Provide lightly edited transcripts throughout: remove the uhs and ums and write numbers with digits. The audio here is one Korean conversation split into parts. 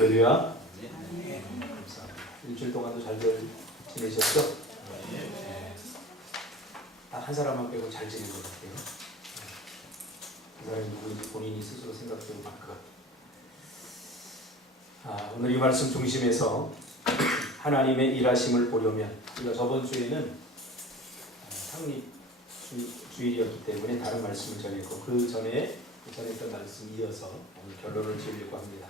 할렐루야. 감사합니다. 일주일 동안도 잘들 지내셨죠? 딱 한 사람만 빼고 잘 지낸 것 같아요. 그 사람이 누구인지 본인이 스스로 생각해보면 알 것 같아요. 오늘 이 말씀 중심에서 하나님의 일하심을 보려면, 우리가 저번 주에는 상립주일이었기 때문에 다른 말씀을 전했고, 그 전에 전했던 말씀 이어서 오늘 결론을 지으려고 합니다.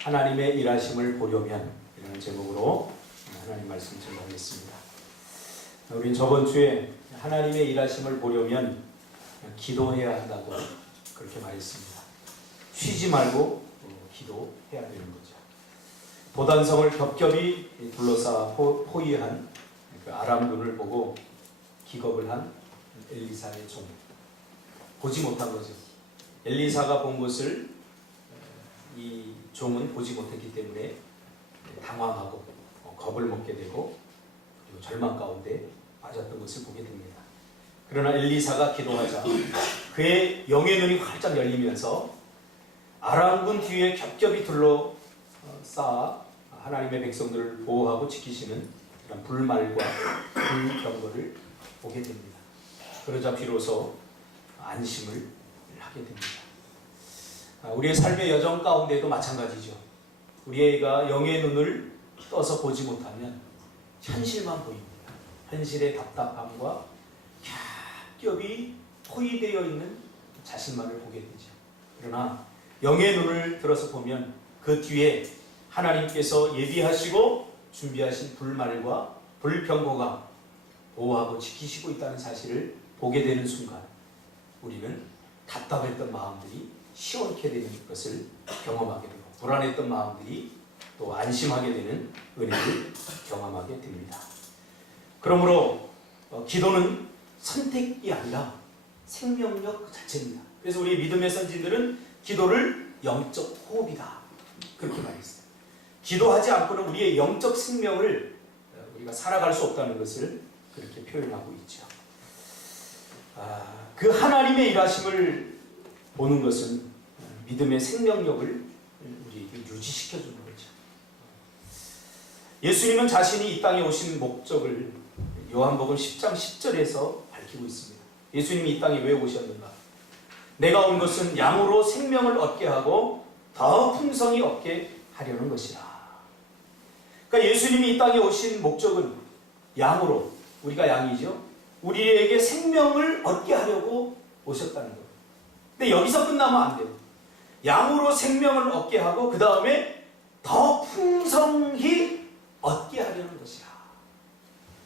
하나님의 일하심을 보려면 이라는 제목으로 하나님 말씀 전하겠습니다. 우린 저번 주에 하나님의 일하심을 보려면 기도해야 한다고 그렇게 말했습니다. 쉬지 말고 기도해야 되는 거죠. 도단성을 겹겹이 둘러싸 포위한 그 아람 군을 보고 기겁을 한 엘리사의 종, 보지 못한 거죠. 엘리사가 본 것을 이 종은 보지 못했기 때문에 당황하고 겁을 먹게 되고 그리고 절망 가운데 빠졌던 것을 보게 됩니다. 그러나 엘리사가 기도하자 그의 영의 눈이 활짝 열리면서 아람군 뒤에 겹겹이 둘러싸아 하나님의 백성들을 보호하고 지키시는 그런 불말과 불병거를 보게 됩니다. 그러자 비로소 안심을 하게 됩니다. 우리의 삶의 여정 가운데도 마찬가지죠. 우리가 영의 눈을 떠서 보지 못하면 현실만 보입니다. 현실의 답답함과 겹겹이 포위되어 있는 자신만을 보게 되죠. 그러나 영의 눈을 들어서 보면 그 뒤에 하나님께서 예비하시고 준비하신 불말과 불병거가 보호하고 지키시고 있다는 사실을 보게 되는 순간 우리는 답답했던 마음들이 시원케 되는 것을 경험하게 되고 불안했던 마음들이 또 안심하게 되는 은혜를 경험하게 됩니다. 그러므로 기도는 선택이 아니라 생명력 자체입니다. 그래서 우리 믿음의 선진들은 기도를 영적 호흡이다 그렇게 말했어요. 기도하지 않고는 우리의 영적 생명을 우리가 살아갈 수 없다는 것을 그렇게 표현하고 있죠. 그 하나님의 일하심을 보는 것은 믿음의 생명력을 우리에게 유지시켜주는 거죠. 예수님은 자신이 이 땅에 오신 목적을 요한복음 10장 10절에서 밝히고 있습니다. 예수님이 이 땅에 왜 오셨는가? 내가 온 것은 양으로 생명을 얻게 하고 더 풍성히 얻게 하려는 것이라. 그러니까 예수님이 이 땅에 오신 목적은 양으로, 우리가 양이죠. 우리에게 생명을 얻게 하려고 오셨다는 거예요. 근데 여기서 끝나면 안 돼요. 양으로 생명을 얻게 하고 그 다음에 더 풍성히 얻게 하려는 것이라.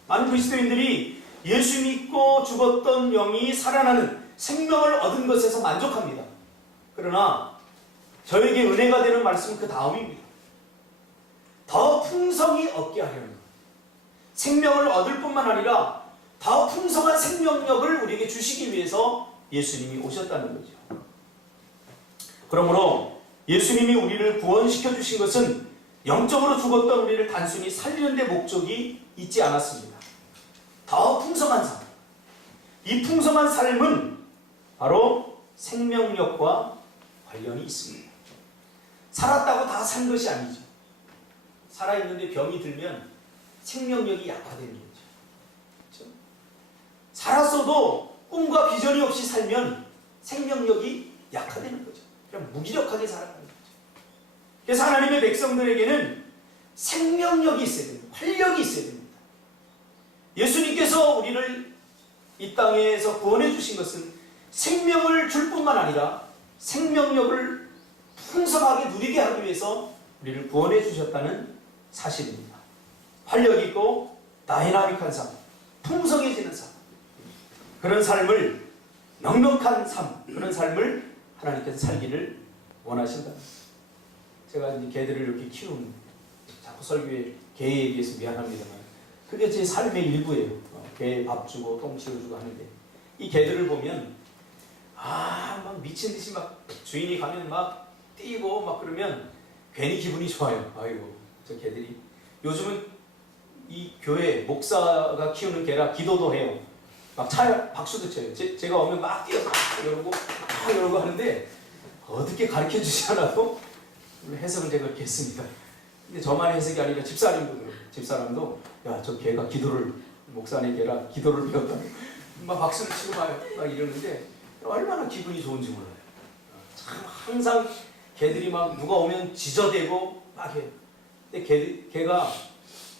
많은 그리스도인들이 예수 믿고 죽었던 영이 살아나는 생명을 얻은 것에서 만족합니다. 그러나 저에게 은혜가 되는 말씀은 그 다음입니다. 더 풍성히 얻게 하려는 것. 생명을 얻을 뿐만 아니라 더 풍성한 생명력을 우리에게 주시기 위해서 예수님이 오셨다는 거죠. 그러므로 예수님이 우리를 구원시켜 주신 것은 영적으로 죽었던 우리를 단순히 살리는 데 목적이 있지 않았습니다. 더 풍성한 삶. 이 풍성한 삶은 바로 생명력과 관련이 있습니다. 살았다고 다 산 것이 아니죠. 살아있는데 병이 들면 생명력이 약화되는 거죠. 그렇죠? 살았어도 꿈과 비전이 없이 살면 생명력이 약화되는 거죠. 그냥 무기력하게 살아가는 거죠. 그래서 하나님의 백성들에게는 생명력이 있어야 됩니다. 활력이 있어야 됩니다. 예수님께서 우리를 이 땅에서 구원해 주신 것은 생명을 줄 뿐만 아니라 생명력을 풍성하게 누리게 하기 위해서 우리를 구원해 주셨다는 사실입니다. 활력 있고 다이나믹한 삶, 풍성해지는 삶, 그런 삶을, 넉넉한 삶, 그런 삶을 하나님께서 살기를 원하신다. 제가 이제 개들을 이렇게 키우는, 자꾸 설교에 개에 얘기해서 미안합니다만 그게 제 삶의 일부예요. 개 밥 주고 똥 치워주고 하는데 이 개들을 보면 막 미친 듯이 막 주인이 가면 막 뛰고 막 그러면 괜히 기분이 좋아요. 아이고 저 개들이. 요즘은 이 교회 목사가 키우는 개라 기도도 해요. 막 박수도 쳐요. 제가 오면 막 뛰어서 이러고 이러고 하는데 어떻게 가르쳐 주지 않아도 해석을 제가 그렇게 했습니다. 근데 저만의 해석이 아니라 집사람도 그래요. 집사람도 야, 저 개가 기도를, 목사님 개라 기도를 배웠다고 막 박수를 치고 막 이러는데 얼마나 기분이 좋은지 몰라요. 참 항상 개들이 막 누가 오면 지저대고 막 해요. 근데 개가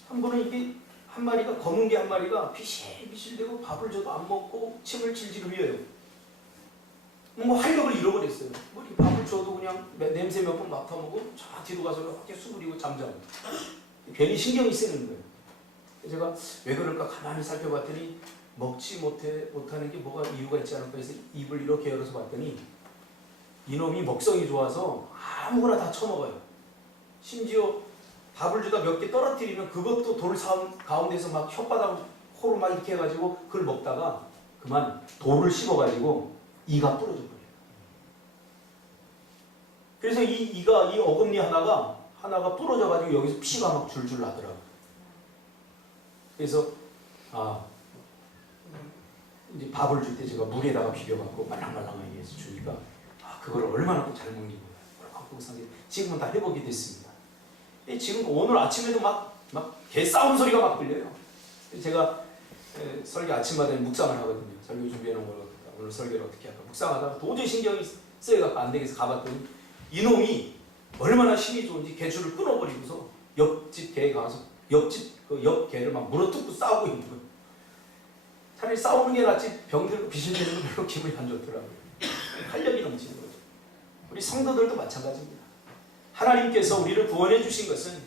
한 번은 이게 한 마리가, 검은 개 한 마리가 비실비실대고 밥을 줘도 안 먹고 침을 질질 흘려요. 뭔가 활력을 잃어버렸어요. 뭐 밥을 줘도 그냥 냄새 몇 번 맡아보고 저 뒤로 가서 이렇게 수그리고 잠자고 괜히 신경이 쓰이는 거예요. 제가 왜 그럴까 가만히 살펴봤더니 먹지 못하는 게 뭐가 이유가 있지 않을까 해서 입을 이렇게 열어서 봤더니 이놈이 먹성이 좋아서 아무거나 다 처먹어요. 심지어 밥을 주다 몇 개 떨어뜨리면 그것도 돌 가운데서 막 혓바닥 코로 막 이렇게 해가지고 그걸 먹다가 그만 돌을 씹어가지고 이가 부러져 버려요. 그래서 이 어금니 하나가 부러져가지고 여기서 피가 막 줄줄 나더라고요. 그래서 이제 밥을 줄 때 제가 물에다가 비벼갖고 말랑말랑하게 해서 주니까 그걸 얼마나 또 잘 먹는 거예요. 지금은 다 회복이 됐습니다. 지금 오늘 아침에도 막 개 싸우는 소리가 막 들려요. 제가 설교 아침마다 묵상을 하거든요. 설교 준비해놓은 걸 오늘 설교를 어떻게 할까 묵상하다가 도저히 신경이 쓰여갖고 안 되겠어 가봤더니 이놈이 얼마나 힘이 좋은지 개줄을 끊어버리고서 옆집 개에 가서 옆 개를 막 물어뜯고 싸우고 있는 거예요. 차라리 싸우는 게 낫지 병들고 비실대는 거 별로 기분이 안 좋더라고요. 활력이 넘치는 거죠. 우리 성도들도 마찬가지입니다. 하나님께서 우리를 구원해 주신 것은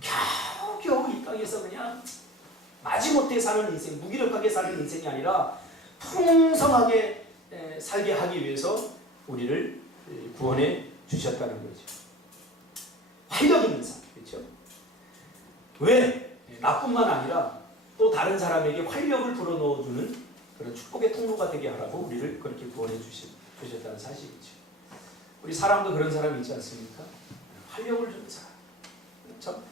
겨우겨우 이 땅에서 그냥 마지못해 사는 인생, 무기력하게 사는 인생이 아니라 풍성하게 살게 하기 위해서 우리를 구원해 주셨다는 거죠. 활력 있는 삶, 그렇죠? 왜? 나뿐만 아니라 또 다른 사람에게 활력을 불어넣어주는 그런 축복의 통로가 되게 하라고 우리를 그렇게 구원해 주셨다는 사실이죠. 우리 사람도 그런 사람이 있지 않습니까? 활력을 주는 사람. 참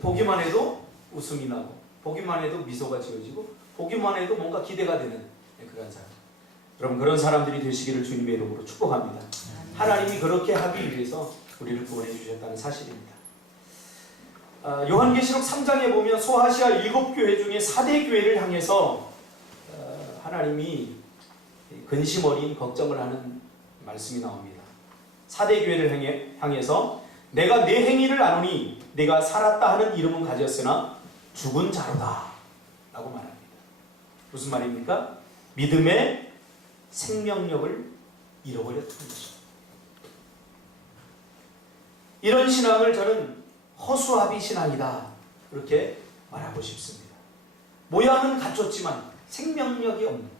보기만 해도 웃음이 나고 보기만 해도 미소가 지어지고 보기만 해도 뭔가 기대가 되는 그런 사람. 여러분 그런 사람들이 되시기를 주님의 이름으로 축복합니다. 하나님이 그렇게 하기 위해서 우리를 구원해 주셨다는 사실입니다. 요한계시록 3장에 보면 소아시아 7교회 중에 4대 교회를 향해서 하나님이 근심 어린 걱정을 하는 말씀이 나옵니다. 4대 교회를 향해서 내가 내 행위를 아노니 내가 살았다 하는 이름은 가졌으나 죽은 자로다 라고 말합니다. 무슨 말입니까? 믿음의 생명력을 잃어버렸다는 것입니다. 이런 신앙을 저는 허수아비 신앙이다 그렇게 말하고 싶습니다. 모양은 갖췄지만 생명력이 없는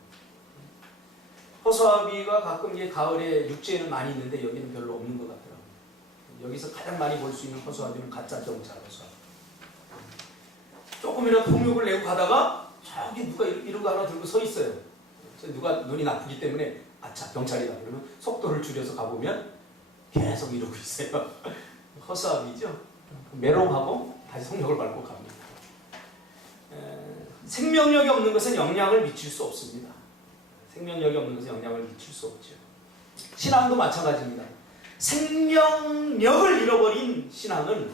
허수아비가 가끔 이게 가을에 육지에는 많이 있는데 여기는 별로 없는 것 같더라고요. 여기서 가장 많이 볼 수 있는 허수아비는 가짜 경찰 허수아비. 조금이라도 폭력을 내고 가다가 저기 누가 이런 거 하나 들고 서 있어요. 누가 눈이 나쁘기 때문에 아차 경찰이다 그러면 속도를 줄여서 가보면 계속 이러고 있어요. 허수아비죠. 메롱하고 다시 속력을 밟고 갑니다. 생명력이 없는 것은 영향을 미칠 수 없습니다. 생명력이 없는 것은 영향을 미칠 수 없죠. 신앙도 마찬가지입니다. 생명력을 잃어버린 신앙은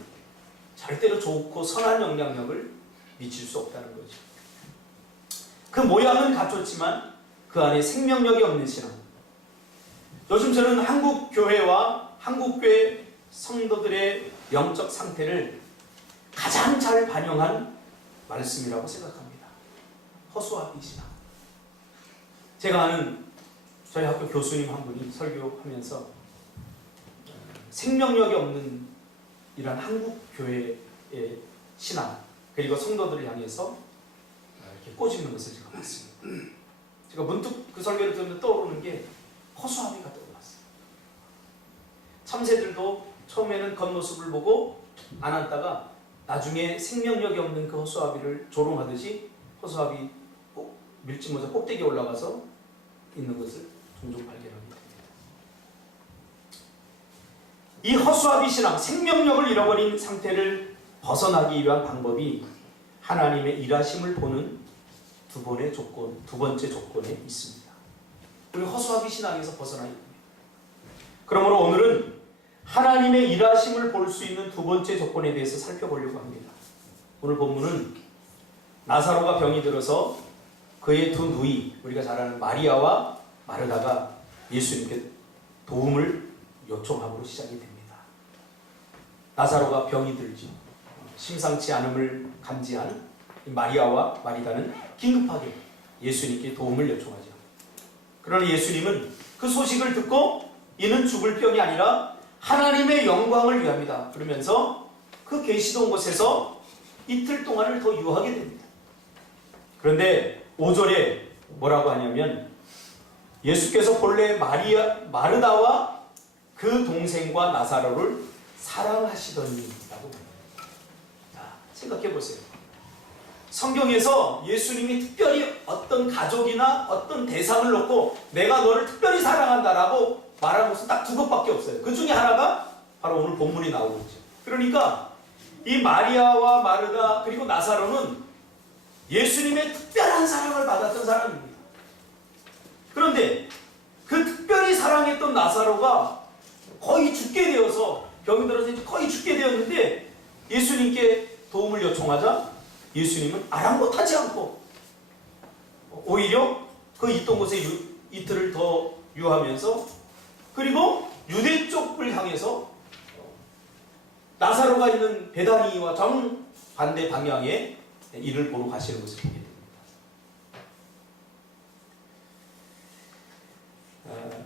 절대로 좋고 선한 영향력을 미칠 수 없다는 거죠. 그 모양은 갖췄지만 그 안에 생명력이 없는 신앙. 요즘 저는 한국 교회와 한국 교회 성도들의 영적 상태를 가장 잘 반영한 말씀이라고 생각합니다. 허수아비 신앙. 제가 아는 저희 학교 교수님 한 분이 설교하면서 생명력이 없는 이런 한국 교회의 신앙 그리고 성도들을 향해서 이렇게 꼬집는 것을 제가 봤습니다. 제가 문득 그 설교를 들으면 떠오르는 게 허수아비가 떠올랐어요. 참새들도 처음에는 겉모습을 보고 안 앉다가 나중에 생명력이 없는 그 허수아비를 조롱하듯이 허수아비 밀짚모자 꼭대기에 올라가서 있는 것을 종종 발견하게 됩니다. 이 허수아비 신앙, 생명력을 잃어버린 상태를 벗어나기 위한 방법이 하나님의 일하심을 보는 두 번째 조건에 있습니다. 우리 허수아비 신앙에서 벗어나야 됩니다. 그러므로 오늘은 하나님의 일하심을 볼 수 있는 두 번째 조건에 대해서 살펴보려고 합니다. 오늘 본문은 나사로가 병이 들어서 그의 두 누이, 우리가 잘 아는 마리아와 마르다가 예수님께 도움을 요청함으로 시작이 됩니다. 나사로가 병이 들죠. 심상치 않음을 감지한 마리아와 마리다는 긴급하게 예수님께 도움을 요청하죠. 그러나 예수님은 그 소식을 듣고 이는 죽을 병이 아니라 하나님의 영광을 위함이다. 그러면서 그 계시던 곳에서 이틀 동안을 더 유하게 됩니다. 그런데 5절에 뭐라고 하냐면 예수께서 본래 마르다와 그 동생과 나사로를 사랑하시더니 라고 합니다. 자, 생각해 보세요. 성경에서 예수님이 특별히 어떤 가족이나 어떤 대상을 놓고 내가 너를 특별히 사랑한다라고 말한 것은 딱 두 것밖에 없어요. 그 중에 하나가 바로 오늘 본문이 나오고 있죠. 그러니까 이 마리아와 마르다 그리고 나사로는 예수님의 특별한 사랑을 받았던 사람입니다. 그런데 그 특별히 사랑했던 나사로가 거의 죽게 되어서 병이 들어서 이제 거의 죽게 되었는데 예수님께 도움을 요청하자 예수님은 아랑곳하지 않고 오히려 그 있던 곳에 이틀을 더 유하면서 그리고 유대 쪽을 향해서 나사로가 있는 베다니와 정반대 방향에 이를 보러 가시는 것을 보게 됩니다.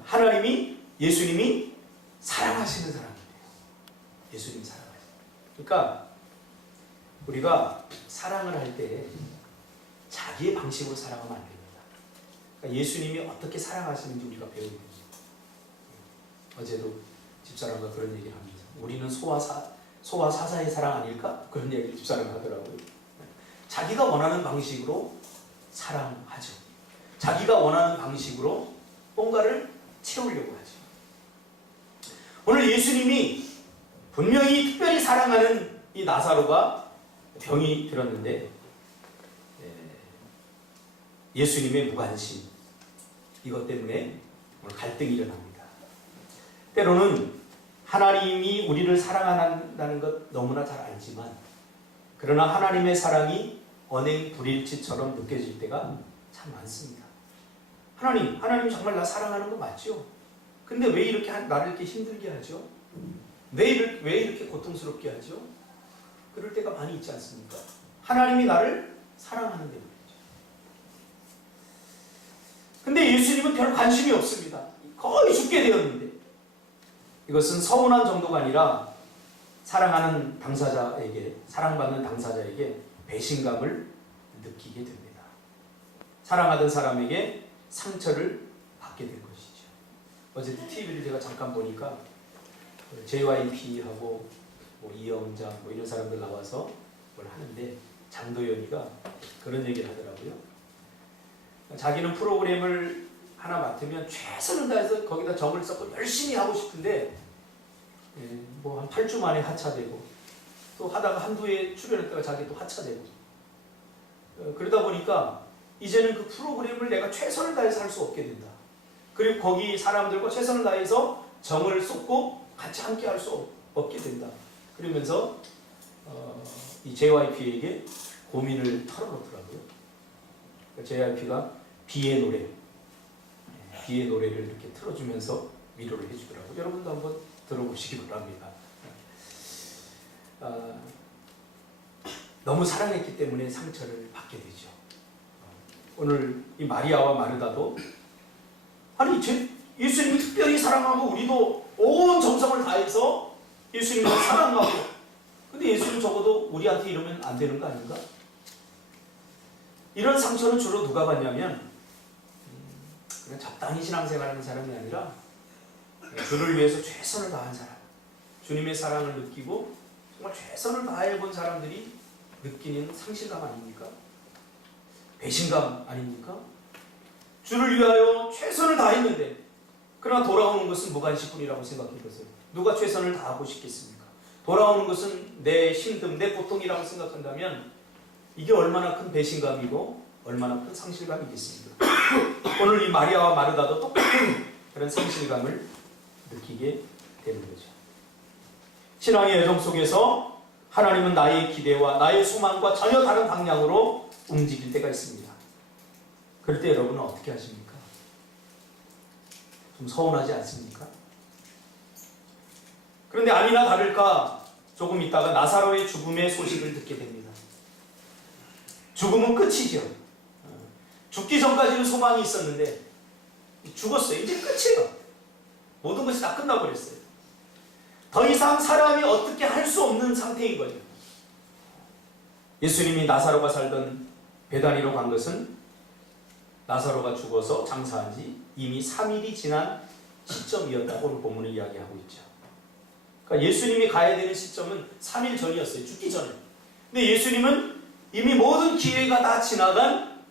하나님이 예수님이 사랑하시는 사람이에요. 예수님이 사랑하시는. 그러니까 우리가 사랑을 할 때 자기의 방식으로 사랑하면 안 됩니다. 그러니까 예수님이 어떻게 사랑하시는지 우리가 배우게 됩니다. 어제도 집사람과 그런 얘기를 합니다. 우리는 소와 사자의 사랑 아닐까? 그런 얘기를 집사람이 하더라고요. 자기가 원하는 방식으로 사랑하죠. 자기가 원하는 방식으로 뭔가를 채우려고 하죠. 오늘 예수님이 분명히 특별히 사랑하는 이 나사로가 병이 들었는데 예수님의 무관심 이것 때문에 오늘 갈등이 일어납니다. 때로는 하나님이 우리를 사랑한다는 것 너무나 잘 알지만 그러나 하나님의 사랑이 언행 불일치처럼 느껴질 때가 참 많습니다. 하나님 정말 나 사랑하는 거 맞죠? 근데 왜 이렇게 나를 이렇게 힘들게 하죠? 왜 이렇게 고통스럽게 하죠? 그럴 때가 많이 있지 않습니까? 하나님이 나를 사랑하는 데 말이죠. 근데 예수님은 별 관심이 없습니다. 거의 죽게 되었는데 이것은 서운한 정도가 아니라 사랑하는 당사자에게, 사랑받는 당사자에게 배신감을 느끼게 됩니다. 사랑하던 사람에게 상처를 받게 된 것이죠. 어제 TV를 제가 잠깐 보니까 JYP하고 이영장 이런 사람들 나와서 뭘 하는데 장도연이가 그런 얘기를 하더라고요. 자기는 프로그램을 하나 맡으면 최선을 다해서 거기다 정을 쏟고 열심히 하고 싶은데 한 8주 만에 하차되고 또 하다가 한두 해 출연했다가 자기 또 하차되고 그러다 보니까 이제는 그 프로그램을 내가 최선을 다해서 할 수 없게 된다. 그리고 거기 사람들과 최선을 다해서 정을 쏟고 같이 함께 할 수 없게 된다. 그러면서 이 JYP에게 고민을 털어놓더라고요. JYP가 비의 노래를 이렇게 틀어주면서 위로를 해주더라고요. 여러분도 한번 들어보시기 바랍니다. 너무 사랑했기 때문에 상처를 받게 되죠. 오늘 이 마리아와 마르다도 아니 예수님이 특별히 사랑하고 우리도 온 정성을 다해서 예수님을 사랑하고 근데 예수님 적어도 우리한테 이러면 안 되는 거 아닌가? 이런 상처는 주로 누가 받냐면 그냥 적당히 신앙생활하는 사람이 아니라 주를 위해서 최선을 다한 사람, 주님의 사랑을 느끼고 정말 최선을 다해본 사람들이 느끼는 상실감 아닙니까? 배신감 아닙니까? 주를 위하여 최선을 다했는데 그러나 돌아오는 것은 무관심뿐이라고 생각해보세요. 누가 최선을 다하고 싶겠습니까? 돌아오는 것은 내 힘듦, 내 고통이라고 생각한다면 이게 얼마나 큰 배신감이고 얼마나 큰 상실감이겠습니까? 오늘 이 마리아와 마르다도 똑같은 그런 상실감을 느끼게 되는 거죠. 신앙의 여정 속에서 하나님은 나의 기대와 나의 소망과 전혀 다른 방향으로 움직일 때가 있습니다. 그럴 때 여러분은 어떻게 하십니까? 좀 서운하지 않습니까? 그런데 아니나 다를까 조금 있다가 나사로의 죽음의 소식을 듣게 됩니다. 죽음은 끝이죠. 죽기 전까지는 소망이 있었는데 죽었어요. 이제 끝이에요. 모든 것이 다 끝나버렸어요. 더 이상 사람이 어떻게 할 수 없는 상태인 거죠. 예수님이 나사로가 살던 베다니로 간 것은 나사로가 죽어서 장사한 지 이미 3일이 지난 시점이었다고 오늘 본문을 이야기하고 있죠. 그러니까 예수님이 가야 되는 시점은 3일 전이었어요. 죽기 전에. 근데 예수님은 이미 모든 기회가 다 지나간,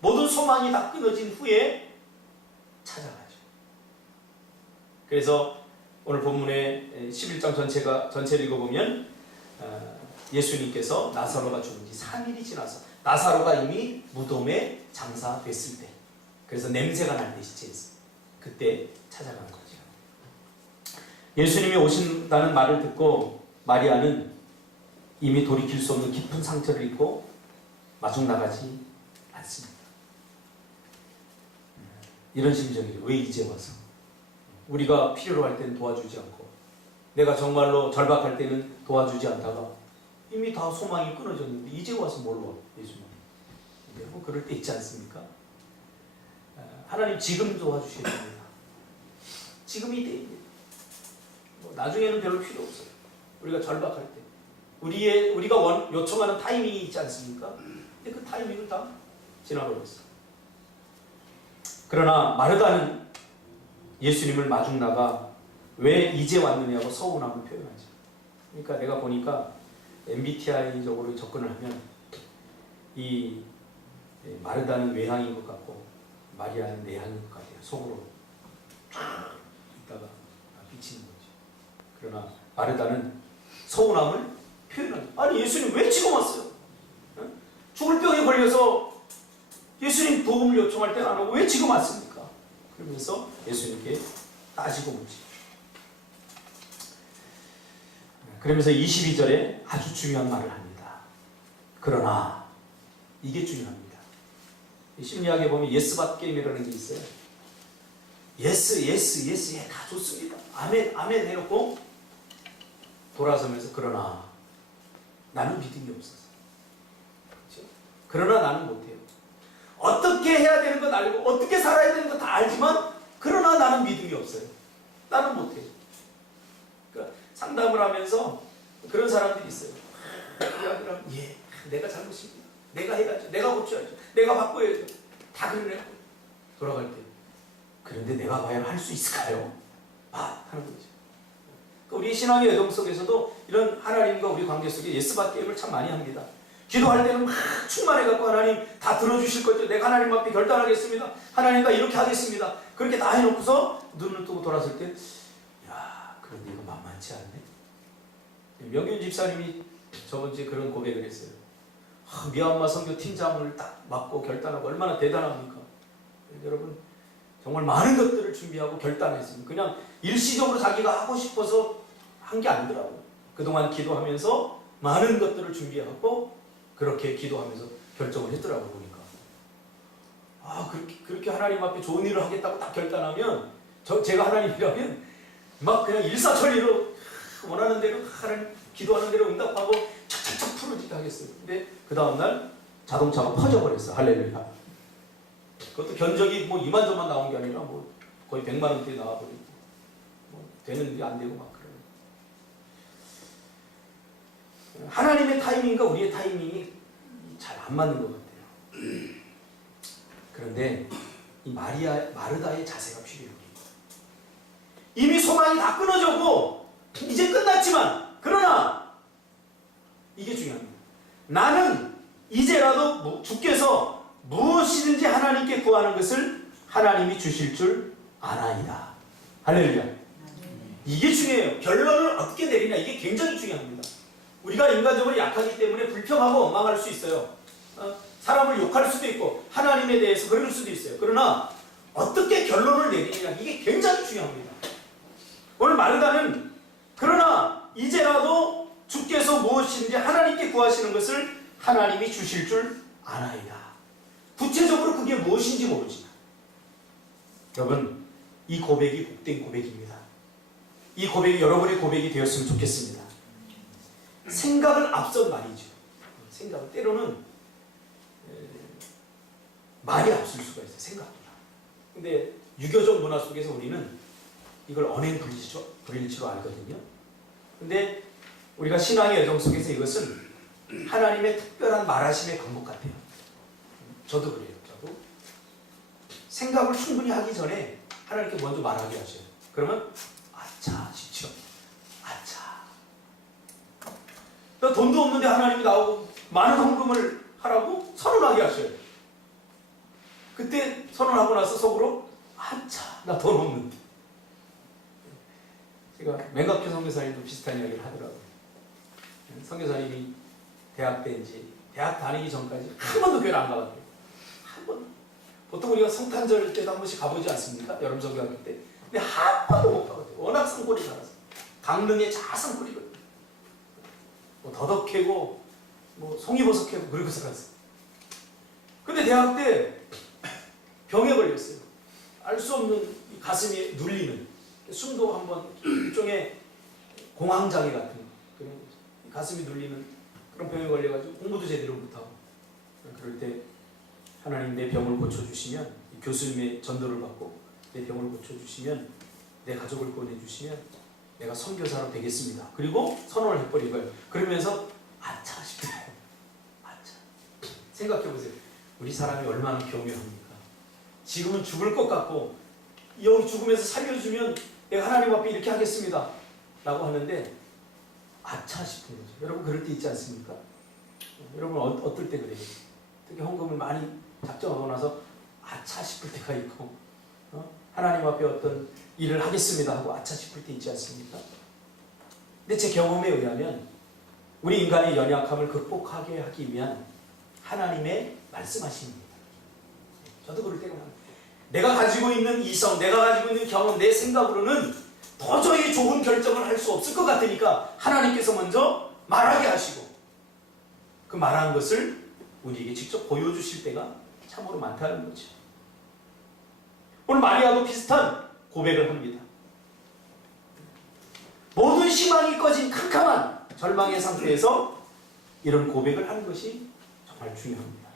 모든 소망이 다 끊어진 후에 찾아가죠. 그래서 오늘 본문의 11장 전체를 읽어보면 예수님께서 나사로가 죽은 지 3일이 지나서 나사로가 이미 무덤에 장사됐을 때, 그래서 냄새가 날 때 시체에서 그때 찾아간 거죠. 예수님이 오신다는 말을 듣고 마리아는 이미 돌이킬 수 없는 깊은 상처를 입고 마중 나가지 않습니다. 이런 심정이죠. 왜 이제 와서? 우리가 필요로 할 때는 도와주지 않고, 내가 정말로 절박할 때는 도와주지 않다가 이미 다 소망이 끊어졌는데 이제 와서 뭘 와? 예수님. 뭐 그럴 때 있지 않습니까? 하나님 지금 도와주셔야 됩니다. 지금이 때입니다. 뭐 나중에는 별로 필요 없어요. 우리가 절박할 때. 우리가 요청하는 타이밍이 있지 않습니까? 근데 그 타이밍은 다 지나버렸어. 그러나 마르다는 예수님을 마중 나가 왜 이제 왔느냐고 서운함을 표현하죠. 그러니까 내가 보니까 MBTI적으로 접근을 하면 이 마르다는 외향인 것 같고 마리아는 내향인 것 같아요. 속으로 쫙 있다가 비치는 거죠. 그러나 마르다는 서운함을 표현하죠. 아니 예수님 왜 지금 왔어요? 죽을 병에 걸려서 예수님 도움을 요청할 때는 안 하고 왜 지금 왔습니까? 그러면서 예수님께 따지고 묻지. 그러면서 22절에 아주 중요한 말을 합니다. 그러나 이게 중요합니다. 심리학에 보면 예스밭 게임이라는 게 있어요. 예스 예, 다 좋습니다. 아멘 해놓고 돌아서면서 그러나 나는 믿음이 없어서. 그렇죠? 그러나 나는 못해요. 어떻게 해야 되는 건 알고 어떻게 살아야 되는 건 다 알지만 그러나 나는 믿음이 없어요. 나는 못해요. 그러니까 상담을 하면서 그런 사람들이 있어요. 예, 내가 잘못입니다. 내가 해야죠. 내가 고쳐야죠. 내가 바꿔야죠. 다 그러네요. 돌아갈 때. 그런데 내가 과연 할 수 있을까요? 하는 거죠. 우리 신앙의 여정 속에서도 이런 하나님과 우리 관계 속에 예스밭 게임을 참 많이 합니다. 기도할 때는 막 충만해갖고 하나님 다 들어주실 거죠. 내가 하나님 앞에 결단하겠습니다. 하나님과 이렇게 하겠습니다. 그렇게 다 해놓고서 눈을 뜨고 돌아설 때 그런데 이거 만만치 않네. 명균 집사님이 저번주에 그런 고백을 했어요. 미얀마 선교 팀장을 딱 맡고 결단하고 얼마나 대단합니까? 여러분 정말 많은 것들을 준비하고 결단했습니다. 그냥 일시적으로 자기가 하고 싶어서 한 게 아니더라고요. 그동안 기도하면서 많은 것들을 준비하고 그렇게 기도하면서 결정을 했더라고요. 보니까 그렇게 하나님 앞에 좋은 일을 하겠다고 딱 결단하면 제가 하나님이라면 막 그냥 일사천리로 원하는 대로 하나님 기도하는 대로 응답하고 착착착 풀어지게 하겠어요. 근데 그 다음날 자동차가 퍼져버렸어. 할렐루야. 그것도 견적이 뭐 이만저만 나온 게 아니라 뭐 거의 100만 원대 나와버리고 뭐 되는 게 안 되고 막 그래요. 하나님의 타이밍과 우리의 타이밍이 잘 안 맞는 것 같아요. 그런데 이 마르다의 자세가 필요해요. 이미 소망이 다 끊어졌고 이제 끝났지만 그러나 이게 중요합니다. 나는 이제라도 주께서 무엇이든지 하나님께 구하는 것을 하나님이 주실 줄 아나이다. 할렐루야. 이게 중요해요. 결론을 어떻게 내리냐 이게 굉장히 중요합니다. 우리가 인간적으로 약하기 때문에 불평하고 원망할 수 있어요. 사람을 욕할 수도 있고 하나님에 대해서 그럴 수도 있어요. 그러나 어떻게 결론을 내리느냐 이게 굉장히 중요합니다. 오늘 마르다는 그러나 이제라도 주께서 무엇인지 하나님께 구하시는 것을 하나님이 주실 줄 아나이다. 구체적으로 그게 무엇인지 모르지만 여러분, 이 고백이 복된 고백입니다. 이 고백이 여러분의 고백이 되었으면 좋겠습니다. 생각을 앞선 말이죠. 생각 때로는 말이 앞설 수가 있어요. 생각보다. 근데 유교적 문화 속에서 우리는 이걸 언행불일치로 알거든요. 근데 우리가 신앙의 여정 속에서 이것은 하나님의 특별한 말하심의 방법 같아요. 저도 그래요. 저도 생각을 충분히 하기 전에 하나님께 먼저 말하게 하셔요. 그러면 아차 싶죠. 아차. 나 돈도 없는데 하나님이 나오고 많은 헌금을 하라고 선언하게 하셔요. 그때 선언하고 나서 속으로 아차, 나 돈 없는데. 제가 맹각교 선교사님도 비슷한 이야기를 하더라고요. 선교사님이 대학 다니기 전까지 한 번도 교회를 안 가봤대요. 한 번도. 보통 우리가 성탄절 때도 한 번씩 가보지 않습니까? 여름 성교학교 때. 근데 한 번도 못 가거든요. 워낙 산골이 살아서. 강릉의 자산골이거든요. 뭐 더덕캐고, 뭐 송이버섯 캐고 그러고 살았어요. 근데 대학 때 병에 걸렸어요. 알 수 없는 가슴이 눌리는, 숨도 한번 일종의 공황장애 같은 그런 가슴이 눌리는 그런 병에 걸려가지고 공부도 제대로 못하고, 그럴 때 하나님 내 병을 고쳐주시면, 교수님의 전도를 받고 내 병을 고쳐주시면, 내 가족을 구원해주시면 내가 선교사로 되겠습니다. 그리고 선언을 해버린 거예요. 그러면서 아차 싶더라고요. 아차. 생각해보세요. 우리 사람이 얼마나 교묘합니까? 지금은 죽을 것 같고 여기 죽음에서 살려주면 내가 하나님 앞에 이렇게 하겠습니다 라고 하는데 아차 싶은 거죠. 여러분 그럴 때 있지 않습니까? 여러분 어떨 때 그래요? 특히 헌금을 많이 작정하고 나서 아차 싶을 때가 있고, 하나님 앞에 어떤 일을 하겠습니다 하고 아차 싶을 때 있지 않습니까? 근데 제 경험에 의하면 우리 인간의 연약함을 극복하게 하기 위한 하나님의 말씀하십니다. 저도 그럴 때가 많아요. 내가 가지고 있는 이성, 내가 가지고 있는 경험, 내 생각으로는 도저히 좋은 결정을 할 수 없을 것 같으니까 하나님께서 먼저 말하게 하시고 그 말한 것을 우리에게 직접 보여주실 때가 참으로 많다는 거죠. 오늘 마리아도 비슷한 고백을 합니다. 모든 희망이 꺼진 캄캄한 절망의 상태에서 이런 고백을 하는 것이 정말 중요합니다.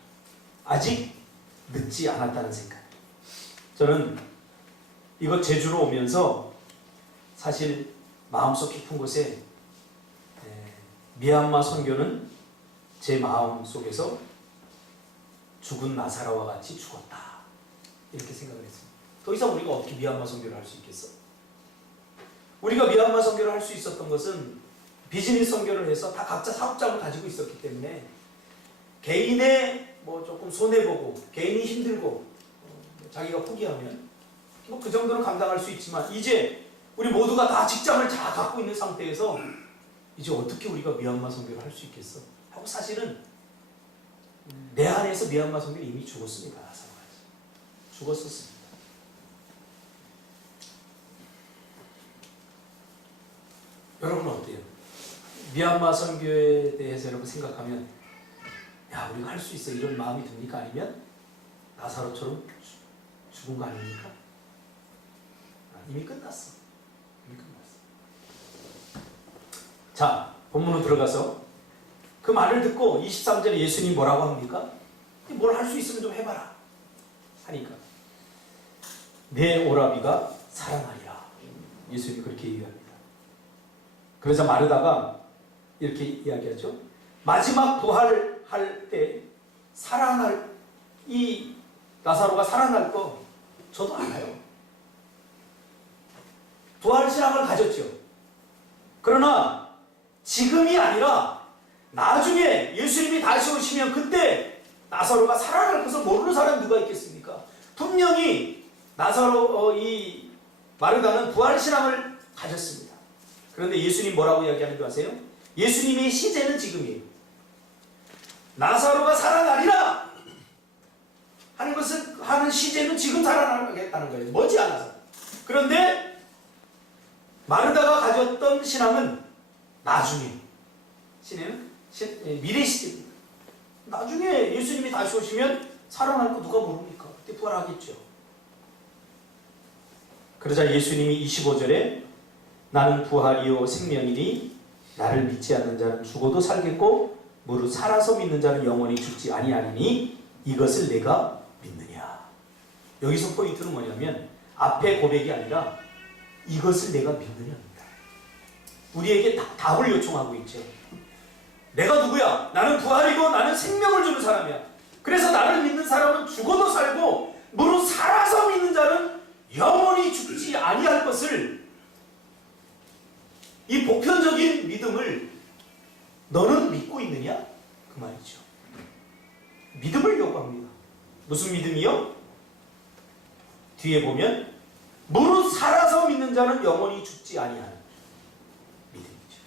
아직 늦지 않았다는 생각. 저는 이거 제주로 오면서 사실 마음속 깊은 곳에 미얀마 선교는 제 마음 속에서 죽은 나사로와 같이 죽었다 이렇게 생각을 했습니다. 더 이상 우리가 어떻게 미얀마 선교를 할 수 있겠어? 우리가 미얀마 선교를 할 수 있었던 것은 비즈니스 선교를 해서 다 각자 사업장을 가지고 있었기 때문에 개인의 뭐 조금 손해보고 개인이 힘들고 자기가 포기하면 뭐 그 정도는 감당할 수 있지만 이제 우리 모두가 다 직장을 다 갖고 있는 상태에서 이제 어떻게 우리가 미얀마 선교를 할 수 있겠어? 하고 사실은 내 안에서 미얀마 선교는 이미 죽었습니다. 죽었었습니다. 여러분은 어때요? 미얀마 선교에 대해서 여러분 생각하면 야 우리가 할 수 있어 이런 마음이 듭니까? 아니면 나사로처럼 죽은 거 아닙니까? 이미 끝났어. 이미 끝났어. 자, 본문으로 들어가서 그 말을 듣고 23절에 예수님 뭐라고 합니까? 뭘 할 수 있으면 좀 해봐라 하니까 내 오라비가 살아나리라. 예수님이 그렇게 얘기합니다. 그래서 마르다가 이렇게 이야기하죠. 마지막 부활할 때 살아날 이 나사로가 살아날 거 저도 알아요. 부활신앙을 가졌죠. 그러나 지금이 아니라 나중에 예수님이 다시 오시면 그때 나사로가 살아날 것을 모르는 사람이 누가 있겠습니까? 분명히 나사로 이 마르다는 부활신앙을 가졌습니다. 그런데 예수님 뭐라고 이야기하는 줄 아세요? 예수님의 시제는 지금이에요. 나사로가 살아나리라 하는 것은 하는 시제는 지금 살아나겠다는 거예요. 머지않아서. 그런데 마르다가 가졌던 신앙은 나중에 시내는 미래 시대입니다. 나중에 예수님이 다시 오시면 살아날 거 누가 모릅니까? 그때 부활하겠죠. 그러자 예수님이 25절에 나는 부활이요 생명이니 나를 믿지 않는 자는 죽어도 살겠고 무릇 살아서 믿는 자는 영원히 죽지 아니하리니 이것을 내가 믿느냐. 여기서 포인트는 뭐냐면 앞에 고백이 아니라 이것을 내가 믿느냐입니다. 우리에게 답을 요청하고 있죠. 내가 누구야? 나는 부활이고 나는 생명을 주는 사람이야. 그래서 나를 믿는 사람은 죽어도 살고 무릇 살아서 믿는 자는 영원히 죽지 아니할 것을, 이 보편적인 믿음을 너는 믿고 있느냐? 그 말이죠. 믿음을 요구합니다. 무슨 믿음이요? 뒤에 보면 무릇 살아서 믿는 자는 영원히 죽지 아니하는 믿음이죠.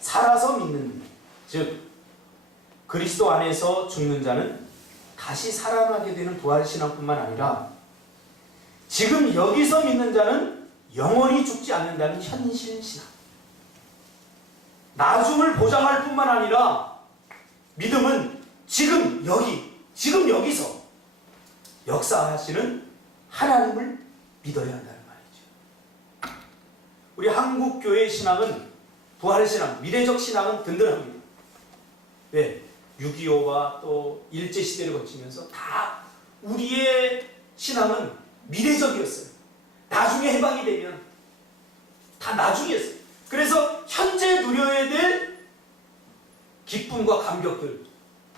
살아서 믿는 믿음. 즉 그리스도 안에서 죽는 자는 다시 살아나게 되는 부활신앙뿐만 아니라 지금 여기서 믿는 자는 영원히 죽지 않는다는 현실신앙. 나중을 보장할 뿐만 아니라 믿음은 지금 여기서 역사하시는 하나님을 믿어야 한다는 말이죠. 우리 한국교회 신앙은, 부활신앙, 미래적 신앙은 든든합니다. 왜? 6.25와 또 일제시대를 거치면서 다 우리의 신앙은 미래적이었어요. 나중에 해방이 되면 다 나중이었어요. 그래서 현재 누려야 될 기쁨과 감격들,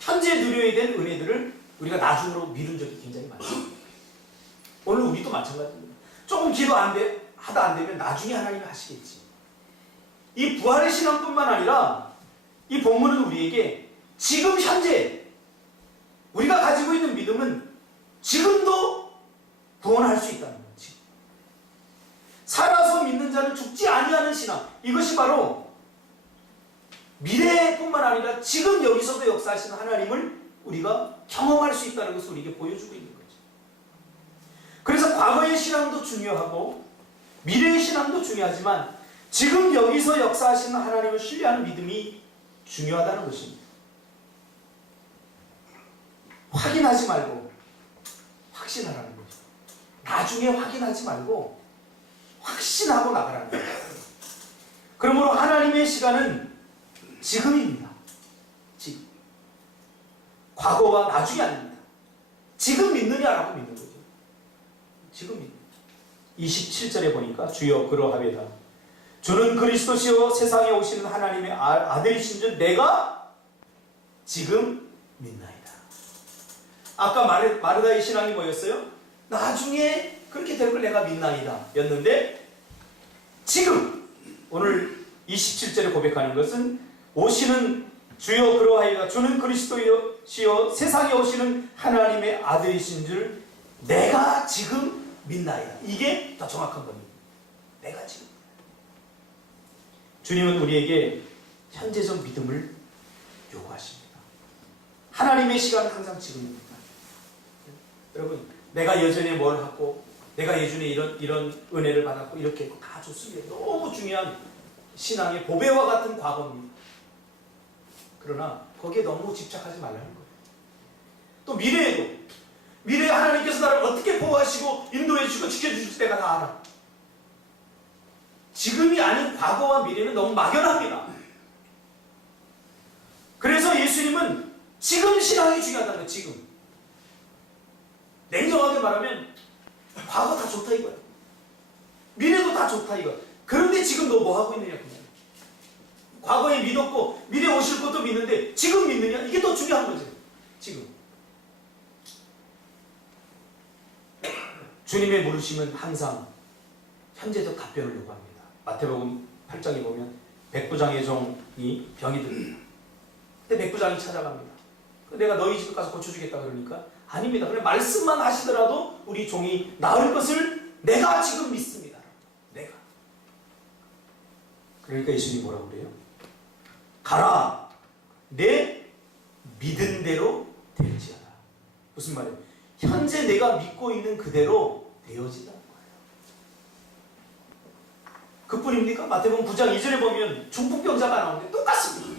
현재 누려야 될 은혜들을 우리가 나중으로 미룬 적이 굉장히 많습니다. 오늘 우리도 마찬가지입니다. 조금 기도 하다 안 되면 나중에 하나님이 하시겠지. 이 부활의 신앙뿐만 아니라 이 본문은 우리에게 지금 현재 우리가 가지고 있는 믿음은 지금도 구원할 수 있다는 거지. 살아서 믿는 자는 죽지 아니하는 신앙. 이것이 바로 미래뿐만 아니라 지금 여기서도 역사하시는 하나님을 우리가 경험할 수 있다는 것을 우리에게 보여주고 있는 거죠. 그래서 과거의 신앙도 중요하고 미래의 신앙도 중요하지만 지금 여기서 역사하시는 하나님을 신뢰하는 믿음이 중요하다는 것입니다. 확인하지 말고 확신하라는 거죠. 나중에 확인하지 말고 확신하고 나가라는 거예요. 그러므로 하나님의 시간은 지금입니다. 지금. 과거와 나중이 아닙니다. 지금 믿느냐라고 믿는 거죠. 지금 믿는. 27절에 보니까 주여 그러하배다. 주는 그리스도시요 세상에 오시는 하나님의 아들이신 줄 내가 지금 믿나이다. 아까 마르다의 신앙이 뭐였어요? 나중에 그렇게 될 걸 내가 믿나이다 였는데 지금 오늘 27절에 고백하는 것은 오시는 주여 그러하이다. 주는 그리스도시요 세상에 오시는 하나님의 아들이신 줄 내가 지금 믿나이다. 이게 더 정확한 겁니다. 내가 지금. 주님은 우리에게 현재적 믿음을 요구하십니다. 하나님의 시간은 항상 지금입니다. 여러분, 내가 예전에 뭘 하고 내가 예전에 이런 은혜를 받았고 이렇게 했고 다 좋습니다. 너무 중요한 신앙의 보배와 같은 과거입니다. 그러나 거기에 너무 집착하지 말라는 거예요. 또 미래에도 미래에 하나님께서 나를 어떻게 보호하시고 인도해 주시고 지켜주실 때가 다 알아. 지금이 아닌 과거와 미래는 너무 막연합니다. 그래서 예수님은 지금 신앙이 중요하다는 거예요. 지금. 냉정하게 말하면 과거 다 좋다 이거야. 미래도 다 좋다 이거야. 그런데 지금 너 뭐 하고 있느냐 그냥. 과거에 믿었고 미래 오실 것도 믿는데 지금 믿느냐? 이게 더 중요한 거지. 지금. 주님의 물으심은 항상 현재적 답변을 요구합니다. 마태복음 8장에 보면 백부장의 종이 병이 듭니다. 근데 백부장이 찾아갑니다. 내가 너희 집 가서 고쳐주겠다 그러니까 아닙니다. 그냥 말씀만 하시더라도 우리 종이 나을 것을 내가 지금 믿습니다. 내가. 그러니까 예수님이 뭐라고 그래요? 가라. 내 믿은 대로 되지어라. 무슨 말이에요? 현재 내가 믿고 있는 그대로 되어진다는 거예요. 그뿐입니까? 마태복음 9장 2절에 보면 중풍병자가 나오는데 똑같습니다.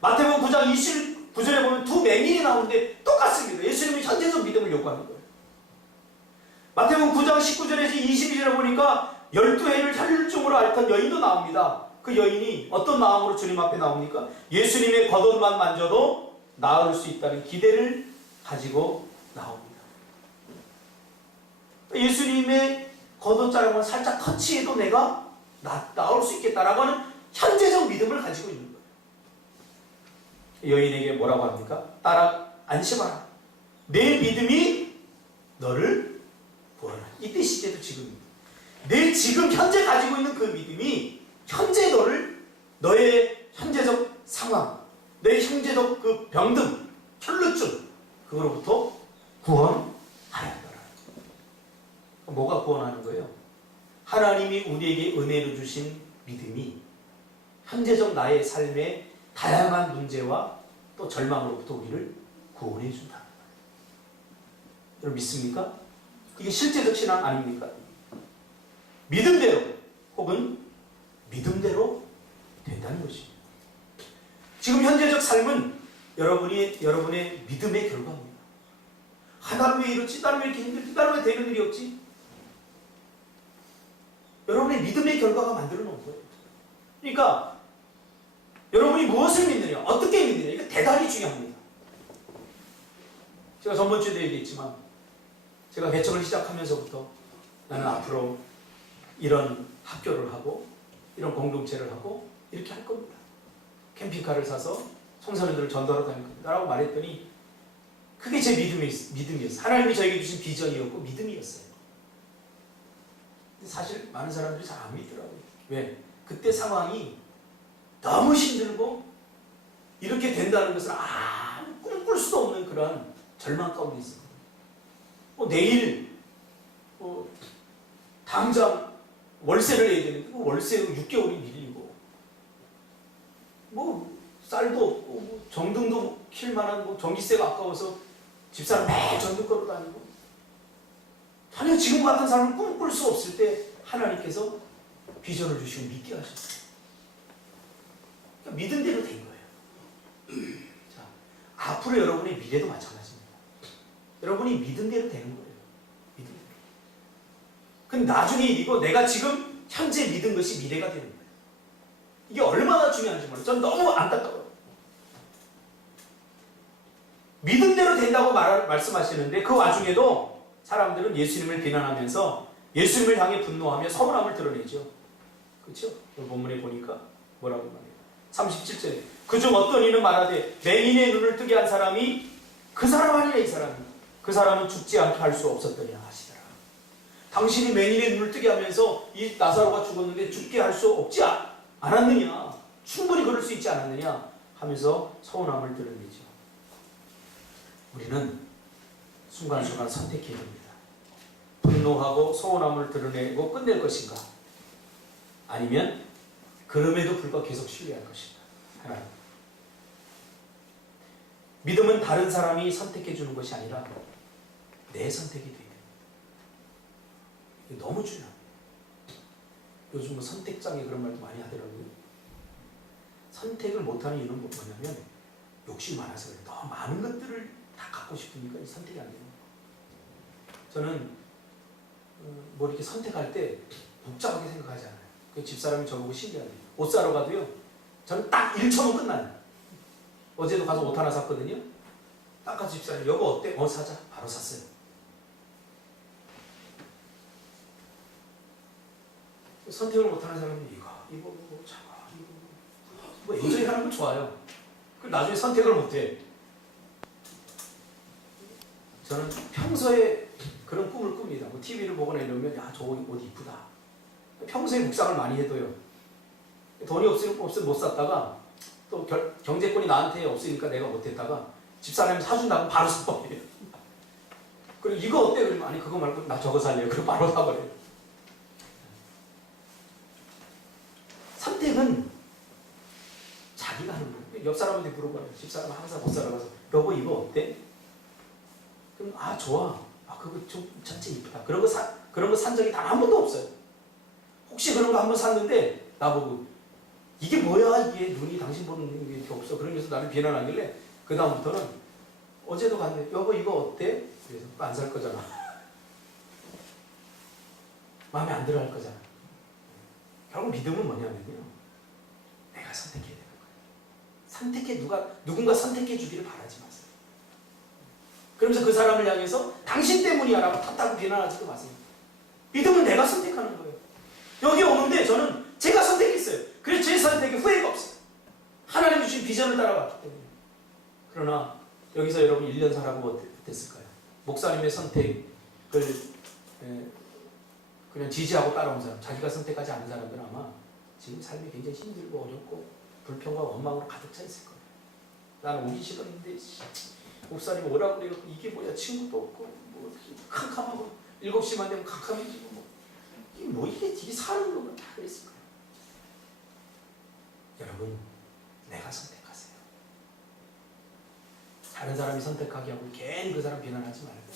마태복음 9장 29절에 보면 두 맹인이 나오는데 똑같습니다. 예수님은 현재적 믿음을 요구하는 거예요. 마태복음 9장 19절에서 22절에 보니까 12해를 혈류증으로 앓던 여인도 나옵니다. 그 여인이 어떤 마음으로 주님 앞에 나옵니까? 예수님의 겉옷만 만져도 나을 수 있다는 기대를 가지고 나옵니다. 예수님의 겉옷자락만 살짝 터치해도 내가 나올 수 있겠다라고 하는 현재적 믿음을 가지고 있는 거예요. 여인에게 뭐라고 합니까? 따라 안심하라. 내 믿음이 너를 구원하라. 이때 시제도 지금입니다. 내 지금 현재 가지고 있는 그 믿음이 현재 너의 현재적 상황, 내 현재적 그 병든, 혈루증, 그거로부터 구원하였더라. 뭐가 구원하는 거예요? 하나님이 우리에게 은혜로 주신 믿음이 현재적 나의 삶의 다양한 문제와 또 절망으로부터 우리를 구원해 준다. 여러분 믿습니까? 이게 실제적 신앙 아닙니까? 믿음대로 혹은 믿음대로 된다는 것입니다. 지금 현재적 삶은 여러분의 믿음의 결과입니다. 나는 왜 이렇지? 나는 왜 이렇게 힘들지? 나는 왜 되는 일이 없지? 여러분의 믿음의 결과가 만들어 놓은 거예요. 그러니까 여러분이 무엇을 믿느냐, 어떻게 믿느냐, 이거 대단히 중요합니다. 제가 전번주에도 얘기했지만 제가 개척을 시작하면서부터 나는 앞으로 이런 학교를 하고 이런 공동체를 하고 이렇게 할 겁니다. 캠핑카를 사서 청소년들을 전도하러 다닐 겁니다. 라고 말했더니 그게 제 믿음이었어요. 하나님이 저에게 주신 비전이었고 믿음이었어요. 사실 많은 사람들이 잘 안 믿더라고요. 왜? 그때 상황이 너무 힘들고 이렇게 된다는 것을 꿈꿀 수도 없는 그런 절망 가운데 있었거든요. 내일 당장 월세를 내야 되는데 월세로 6개월이 밀리고 쌀도 없고 정등도 킬 만한 전기세가 아까워서 집사람 매일 전등 걸어 다니고 전혀 지금 같은 삶을 꿈꿀 수 없을 때 하나님께서 비전을 주시고 믿게 하셨어요. 그러니까 믿은 대로 된 거예요. 자, 앞으로 여러분의 미래도 마찬가지입니다. 여러분이 믿은 대로 되는 거예요. 믿은 대로. 근데 나중에 일이고 내가 지금 현재 믿은 것이 미래가 되는 거예요. 이게 얼마나 중요한지 몰라요. 전 너무 안타까워요. 믿은 대로 된다고 말씀하시는데 그 와중에도 사람들은 예수님을 비난하면서 예수님을 향해 분노하며 서운함을 드러내죠. 그렇죠? 본문에 보니까 뭐라고 말해요? 37절에 그중 어떤 이는 말하되 맹인의 눈을 뜨게 한 사람이 그 사람 아니라 이 사람이 그 사람은 죽지 않게 할 수 없었더냐 하시더라. 당신이 맹인의 눈을 뜨게 하면서 이 나사로가 죽었는데 죽게 할 수 없지 않았느냐, 충분히 그럴 수 있지 않았느냐 하면서 서운함을 드러내죠. 우리는 순간순간 선택해야 됩니다. 분노하고 서운함을 드러내고 끝낼 것인가, 아니면 그럼에도 불구하고 계속 신뢰할 것인가. 하나님. 믿음은 다른 사람이 선택해 주는 것이 아니라 내 선택이 돼야 됩니다. 이게 너무 중요합니다. 요즘 선택장애 그런 말도 많이 하더라고요. 선택을 못하는 이유는 뭐냐면 욕심이 많아서 그래요. 너무 많은 것들을 다 갖고 싶으니까 선택이 안 되는 거예요. 저는 이렇게 선택할 때 복잡하게 생각하지 않아요. 그 집사람이 저보고 신기하대요. 옷 사러 가도요, 저는 딱 1초면 끝나요. 어제도 가서 옷 하나 샀거든요. 딱 가서 집사람이 여보 어때? 사자. 바로 샀어요. 선택을 못하는 사람은 이거 잠깐 이거 엔조이 하는 건 좋아요. 그 나중에 선택을 못해. 저는 평소에 그런 꿈을 꿉니다. TV를 보거나 이러면 저 옷 이쁘다. 평소에 묵상을 많이 해도요. 돈이 없으면 못 샀다가 또 경제권이 나한테 없으니까 내가 못했다가 집사람이 사준다고 바로 사버려요. 그리고 이거 어때? 그러면 아니 그거 말고 나 저거 살래요. 그리고 바로 사버려요. 선택은 자기가 하는 거예요. 옆 사람한테 물어봐요. 집사람은 항상 못 살아가서 여보 이거 어때? 그럼 좋아. 그거 좀 전체 이쁘다. 그런 거 산 적이 단 한 번도 없어요. 혹시 그런 거 한번 샀는데 나보고 이게 뭐야, 이게 눈이 당신 보는 게 이렇게 없어. 그러면서 나를 비난하길래 그 다음부터는 어제도 갔는데 여보 이거 어때? 그래서 안 살 거잖아. 마음에 안 들어 할 거잖아. 결국 믿음은 뭐냐면요, 내가 선택해야 되는 거예요. 누군가 선택해 주기를 바라지 마세요. 그러면서 그 사람을 향해서 당신 때문이야 라고 탓하고 비난하지도 마세요. 믿음은 내가 선택하는 거예요. 여기 오는데 저는 제가 선택했어요. 그래서 제 선택에 후회가 없어요. 하나님 주신 비전을 따라갔기 때문에. 그러나 여기서 여러분 1년 살아보고 어땠을까요? 목사님의 선택을 그냥 지지하고 따라온 사람, 자기가 선택하지 않은 사람들은 아마 지금 삶이 굉장히 힘들고 어렵고 불평과 원망으로 가득 차 있을 거예요. 나는 오기 싫었는데 목사님 오라고 그래요. 이게 뭐야, 친구도 없고 뭐 캄캄하고 7시만 되면 캄캄해지고 이게 사는 거면 다 그랬을 거예요. 여러분, 내가 선택하세요. 다른 사람이 선택하게 하고 괜히 그 사람 비난하지 말고,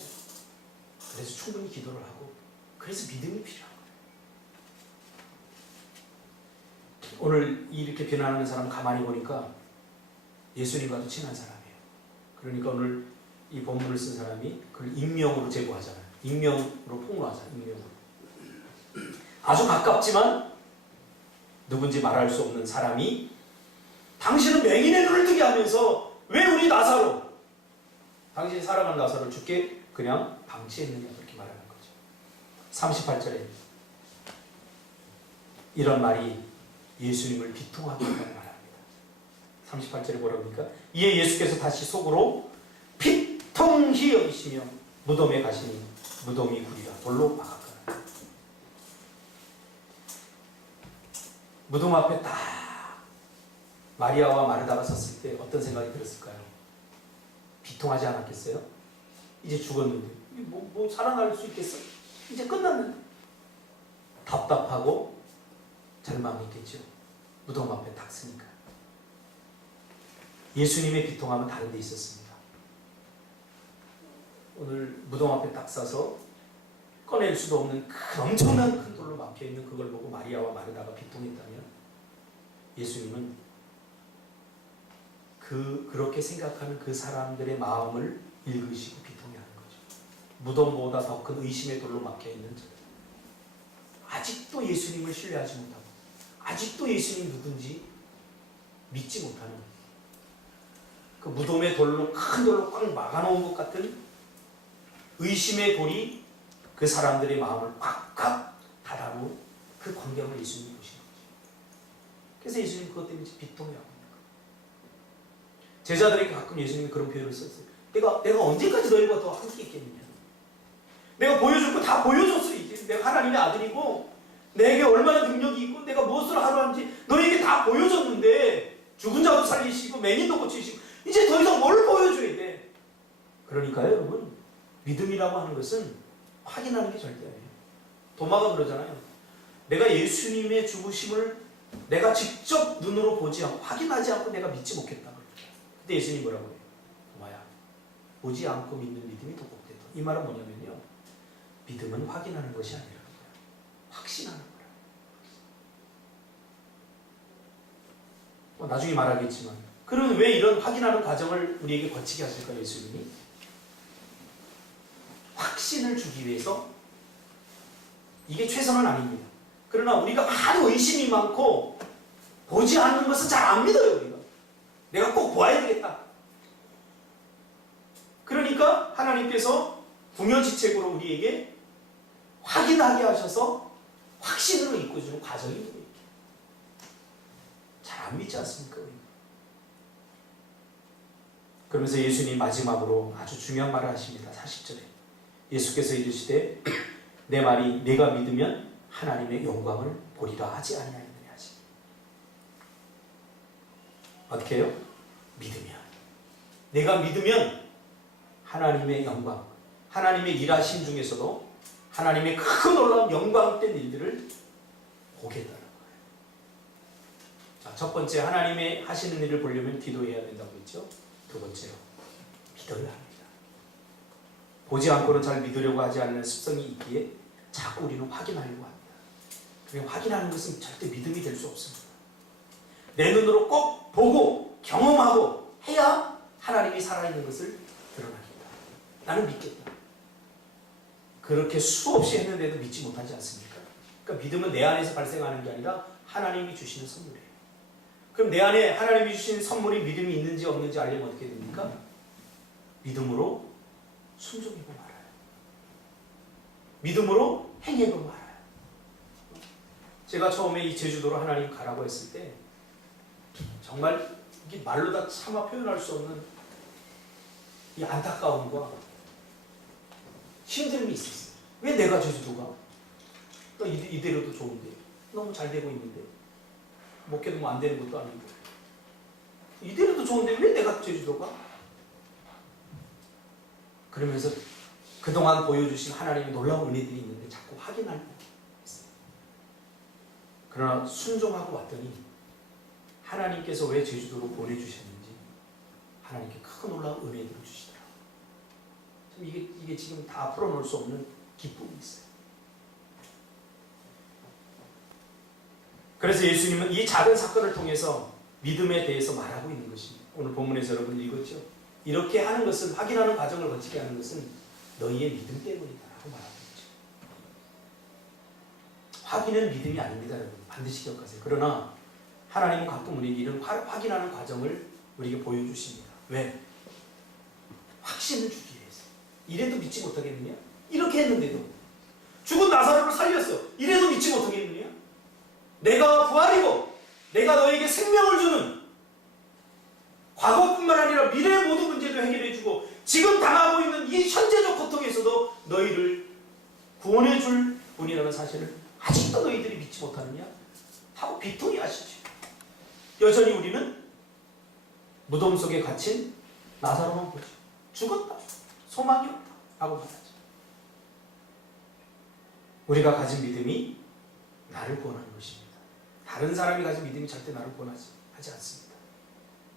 그래서 충분히 기도를 하고, 그래서 믿음이 필요한 거예요. 오늘 이렇게 비난하는 사람 가만히 보니까 예수님과도 친한 사람이에요. 그러니까 오늘 이 본문을 쓴 사람이 그걸 익명으로 제보하잖아요. 익명으로 폭로하잖아요. 익명으로. 아주 가깝지만 누군지 말할 수 없는 사람이 당신은 맹인의 눈을 뜨게 하면서 왜 우리 나사로, 당신이 살아가는 나사로를 죽게 그냥 방치했느냐, 그렇게 말하는 거죠. 38절에 이런 말이 예수님을 비통하게 한다는 말합니다. 38절에 뭐라고 합니까? 이에 예수께서 다시 속으로 비통히 여기시며 무덤에 가시니 무덤이 구리라 돌로 막았거라. 무덤 앞에 딱 마리아와 마르다가 섰을 때 어떤 생각이 들었을까요? 비통하지 않았겠어요? 이제 죽었는데 뭐 살아날 수 있겠어? 이제 끝났는데. 답답하고 절망했겠죠. 무덤 앞에 딱 서니까. 예수님의 비통함은 다른 데 있었습니다. 오늘 무덤 앞에 딱 서서 꺼낼 수도 없는 엄청난 큰 돌로 막혀있는 그걸 보고 마리아와 마르다가 비통했다면, 예수님은 그렇게 생각하는 그 사람들의 마음을 읽으시고 비통해하는 거죠. 무덤보다 더 큰 의심의 돌로 막혀있는 저, 아직도 예수님을 신뢰하지 못하고 아직도 예수님 누군지 믿지 못하는 그 무덤의 돌로, 큰 돌로 꽉 막아놓은 것 같은 의심의 돌이 그 사람들의 마음을 꽉꽉 닫아놓은 그 광경을 예수님이 보신 거죠. 그래서 예수님 그것 때문에 비통해하고 있는 거예요. 제자들에게 가끔 예수님이 그런 표현을 썼어요. 내가 언제까지 너희와 더 함께 있겠느냐. 내가 보여줄 거 다 보여줬어. 이제 내가 하나님의 아들이고 내게 얼마나 능력이 있고 내가 무엇을 하러 하는지 너희에게 다 보여줬는데, 죽은 자도 살리시고 맹인도 고치시고 이제 더 이상 뭘 보여줘야 돼. 그러니까요 여러분, 믿음이라고 하는 것은 확인하는 게 절대 아니에요. 도마가 그러잖아요. 내가 예수님의 죽으심을 내가 직접 눈으로 보지 않고 확인하지 않고 내가 믿지 못했다. 근데 예수님이 뭐라고 해요? 도마야, 보지 않고 믿는 믿음이 더 복되다. 이 말은 뭐냐면요, 믿음은 확인하는 것이 아니라 확신하는 거라. 나중에 말하겠지만, 그러면 왜 이런 확인하는 과정을 우리에게 거치게 하실까요? 예수님이 확신을 주기 위해서. 이게 최선은 아닙니다. 그러나 우리가 많은 의심이 많고 보지 않는 것은 잘 안 믿어요. 우리가 내가 꼭 보아야 되겠다. 그러니까 하나님께서 궁여지책으로 우리에게 확인하게 하셔서 확신으로 이끌어주는 과정이 있는, 잘 안 믿지 않습니까? 그러면서 예수님이 마지막으로 아주 중요한 말을 하십니다. 40절에 예수께서 이르시되 내 말이 내가 믿으면 하나님의 영광을 보리라 하지 아니하느냐 하시. 어떻게 해요? 믿으면, 내가 믿으면 하나님의 영광, 하나님의 일하심 중에서도 하나님의 큰 놀라운 영광된 일들을 보겠다는 거예요. 자, 첫 번째, 하나님의 하시는 일을 보려면 기도해야 된다고 했죠. 두 번째로, 믿어야 합니다. 보지 않고는 잘 믿으려고 하지 않는 습성이 있기에 자꾸 우리는 확인하려고 합니다. 확인하는 것은 절대 믿음이 될 수 없습니다. 내 눈으로 꼭 보고 경험하고 해야 하나님이 살아있는 것을 드러나겠다. 나는 믿겠다. 그렇게 수없이 했는데도 믿지 못하지 않습니까? 그러니까 믿음은 내 안에서 발생하는 게 아니라 하나님이 주시는 선물이에요. 그럼 내 안에 하나님이 주신 선물이 믿음이 있는지 없는지 알려면 어떻게 됩니까? 믿음으로 순종하고 말아요. 믿음으로 행하고 말아요. 제가 처음에 이 제주도로 하나님 가라고 했을 때 정말 이게 말로 다 차마 표현할 수 없는 이 안타까움과 힘듦이 있었어요. 왜 내가 제주도가? 이대로도 좋은데, 너무 잘 되고 있는데, 목회도 뭐 안 되는 것도 아니고, 이대로도 좋은데 왜 내가 제주도가? 그러면서 그동안 보여주신 하나님의 놀라운 은혜들이 있는데 자꾸 확인하려고 했어요. 그러나 순종하고 왔더니 하나님께서 왜 제주도로 보내주셨는지 하나님께 큰 놀라운 은혜들을 주시더라고요. 이게 지금 다 풀어놓을 수 없는 기쁨이 있어요. 그래서 예수님은 이 작은 사건을 통해서 믿음에 대해서 말하고 있는 것입니다. 오늘 본문에서 여러분 읽었죠? 이렇게 하는 것은, 확인하는 과정을 거치게 하는 것은 너희의 믿음 때문이다 라고 말하고 있죠. 확인은 믿음이 아닙니다, 여러분. 반드시 기억하세요. 그러나 하나님은 가끔 우리에게 이런 확인하는 과정을 우리에게 보여주십니다. 왜? 확신을 주기 위해서. 이래도 믿지 못하겠느냐? 이렇게 했는데도. 죽은 나사로를 살렸어. 이래도 믿지 못하겠느냐? 내가 부활이고 내가 너에게 생명을 주는, 과거뿐만 아니라 미래의 모든 문제도 해결해주고 지금 당하고 있는 이 현재적 고통에서도 너희를 구원해 줄 분이라는 사실을 아직도 너희들이 믿지 못하느냐? 하고 비통히 하시죠. 여전히 우리는 무덤 속에 갇힌 나사로만 보죠. 죽었다, 소망이 없다 하고 말하죠. 우리가 가진 믿음이 나를 구원하는 것입니다. 다른 사람이 가진 믿음이 절대 나를 구원하지 않습니다.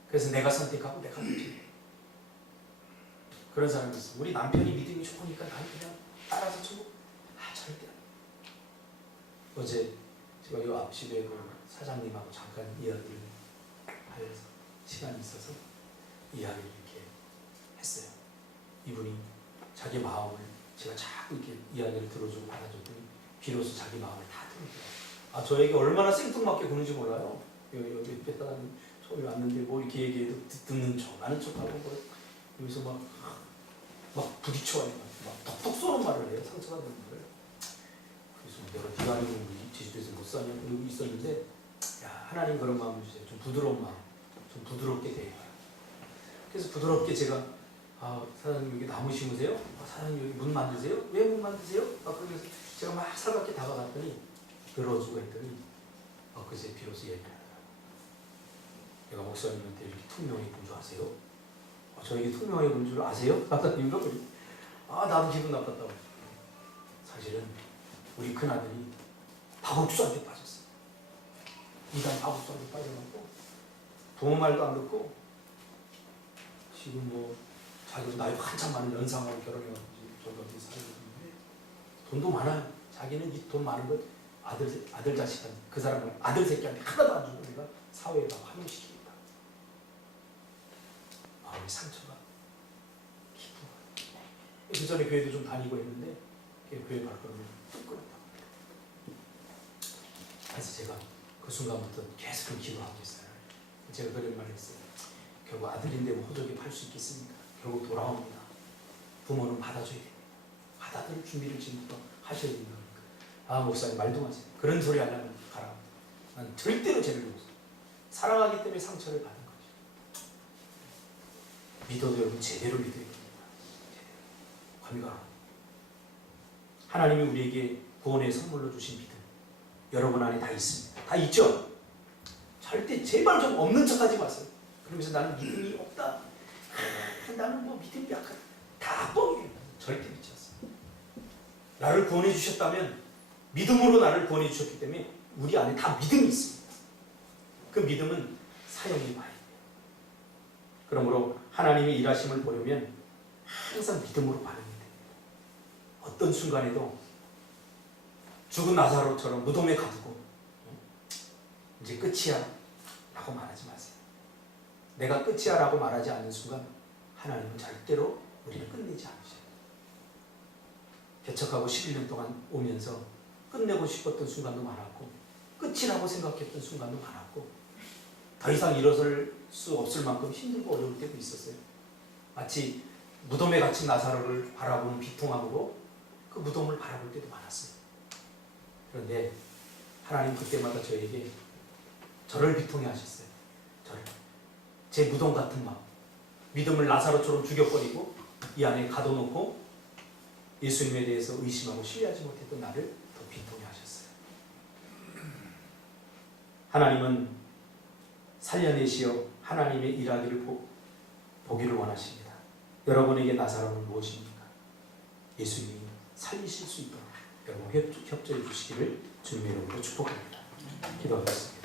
그래서 내가 선택하고 내가 선택해요. 그런 사람이 있어요. 우리 남편이 믿음이 좋으니까 나는 그냥 따라서 천국. 절대 안. 어제 제가 이 앞집에 그 사장님하고 잠깐 이야기를 할 시간이 있어서 이야기를 이렇게 했어요. 이분이 자기 마음을 제가 자꾸 이렇게 이야기를 들어주고 받아줬더니 비로소 자기 마음을 다 들어줘요. 저에게 얼마나 생뚱맞게 구는지 몰라요. 여기 뺐다가 처음에 왔는데 뭐 이렇게 얘기해도 듣는 척, 아는 척하고 뭐 여기서 막 부딪혀와요. 막 톡톡 쏘는 말을 해요. 상처가 되는 말을. 그래서 내가 네가 아니면 우리 제주도에서 못 사냐 여기 있었는데, 야, 하나님 그런 마음을 주세요. 좀 부드러운 마음, 좀 부드럽게 대해요. 그래서 부드럽게 제가 사장님 여기 나무 심으세요? 사장님 여기 문 만드세요? 왜 문 만드세요? 그러면서 제가 막 살갑게 다가갔더니 들어주고 했더니 그제 비로소 얘기를 하더라고요. 내가 목사님한테 이렇게 투명의 군주 아세요? 저에게 투명의 군주를 아세요? 사장님도 나도 기분 나빴다고. 사실은 우리 큰아들이 박옥수한테 빠졌어요. 이단 박옥수한테 빠져갖고 부모 말도 안 듣고 지금 뭐 자기도 나이 한참 많은 연상하고 결혼해가지고 저도 어디 살고 있는데 돈도 많아요. 자기는 이 돈 많은 것 아들 자식한테, 그 사람은 아들 새끼한테 하나도 안 주고 내가 사회에 다 환영시키겠다. 마음의 상처가 깊은 거예요. 그 전에 교회도 좀 다니고 했는데 교회 발걸음을 뚝 끊었다. 그래서 제가 그 순간부터 계속 기도하고 있어요. 제가 그런 말을 했어요. 결국 아들인데 뭐 호적에 팔 수 있겠습니까? 결국 돌아옵니다. 부모는 받아줘야 됩니다. 받아들일 준비를 지금부터 하셔야 된다. 목사님 말도 마세요. 그런 소리 하려면 가라. 난 절대로 죄를 못 써요. 사랑하기 때문에 상처를 받은 거죠. 믿어도 여러분 제대로 믿어야 됩니다. 제대로. 감히 하나님이 우리에게 구원의 선물로 주신 믿음, 여러분 안에 다 있습니다. 다 있죠? 절대 제발 좀 없는 척하지 마세요. 그러면서 나는 믿음이 없다. 나는 뭐 믿음이 약하다. 다 뻥이에요. 절대 믿지 않습니다. 나를 구원해 주셨다면, 믿음으로 나를 구원해 주셨기 때문에 우리 안에 다 믿음이 있습니다. 그 믿음은 사용이 봐야 돼요. 그러므로 하나님의 일하심을 보려면 항상 믿음으로 반응해야 됩니다. 어떤 순간에도 죽은 나사로처럼 무덤에 가두고 이제 끝이야 라고 말하지 마세요. 내가 끝이야 라고 말하지 않는 순간 하나님은 절대로 우리를 끝내지 않으셔요. 개척하고 11년 동안 오면서 끝내고 싶었던 순간도 많았고 끝이라고 생각했던 순간도 많았고 더 이상 일어설 수 없을 만큼 힘들고 어려울 때도 있었어요. 마치 무덤에 갇힌 나사로를 바라보는 비통함으로 그 무덤을 바라볼 때도 많았어요. 그런데 하나님 그때마다 저에게 저를 비통해 하셨어요. 저를. 제 무덤 같은 마음, 믿음을 나사로처럼 죽여버리고 이 안에 가둬놓고 예수님에 대해서 의심하고 신뢰하지 못했던 나를 더 비통해 하셨어요. 하나님은 살려내시어 하나님의 일하기를 보기를 원하십니다. 여러분에게 나사로는 무엇입니까? 예수님이 살리실 수 있도록 여러분 협조해 주시기를 주님의 이름으로 축복합니다. 기도하겠습니다.